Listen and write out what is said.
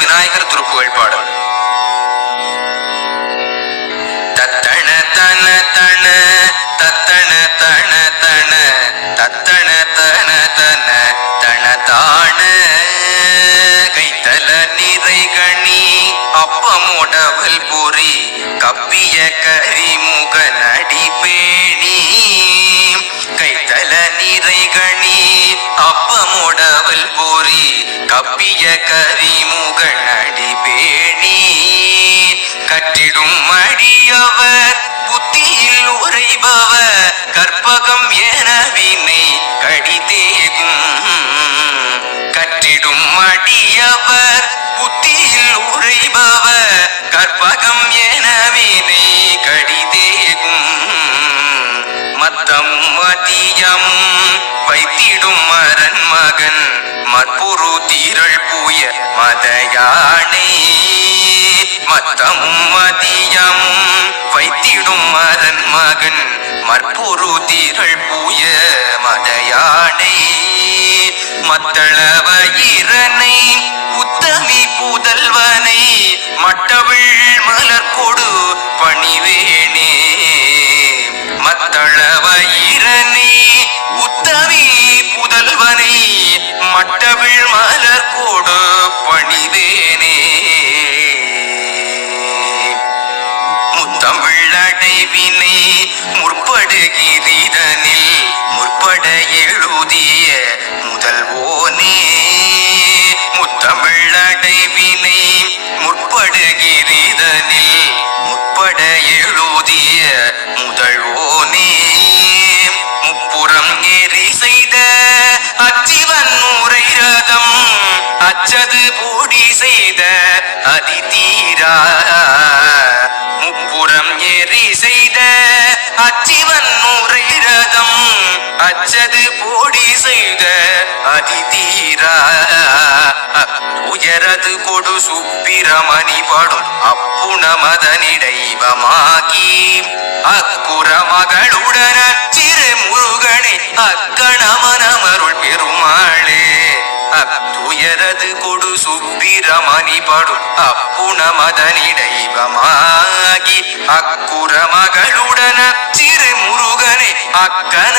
விநாயகர் திருப்புகழ் பாடல் தத்தன தன தன தத்தன தன தன தத்தன தன தன தன தான கைத்தல நிறை கணி அப்பமோடவல் புரி கப்பிய கரிமுக நடி கப்பிய கரிமுக நடி பேணி கற்றிடும் அடியவர் புத்தியில் உரைபவர் கற்பகம் என வினை கடிதேகும். கட்டிடும் மடியவர் புத்தியில் உரைபவர் கற்பகம் என வினை கடிதேகும். மத்தம் மதியம் வைத்திடும் மரன் மகன் மற்புரு தீரள் பூய மதயானை மத்தமும் மதியமும் வைத்திடும் மரன் மகன் மற்புரு தீரள் பூய மதயானை. மத்தளவயிரனை உத்தமி புதல்வனை மட்டவிள் மலர் கொடு பணிவேனே. மத்தளவயிரனை உத்தமி முற்பட எழுதிய முதல்வோனே முப்புறம் ஏறி செய்த அச்சிவன் முறை ரதம் அச்சது போடி செய்த அதிதீரா. முப்புறம் ஏறி செய்த அச்சிவன் முறை ரதம் அச்சது போடி செய்த அதிதீரா. எரது கொடு சுப்பிரமணி படும் அப்புணமதனிடைவமாகி. அக்குற மகளுடன் சிறு முருகனை அக்கணமனமருள் பெருமாளே அத்துயரது கொடு சுப்பிரமணி படும் அப்புணமதனிடைவமாகி. அக்குற மகளுடன் சிறு முருகனை அக்கண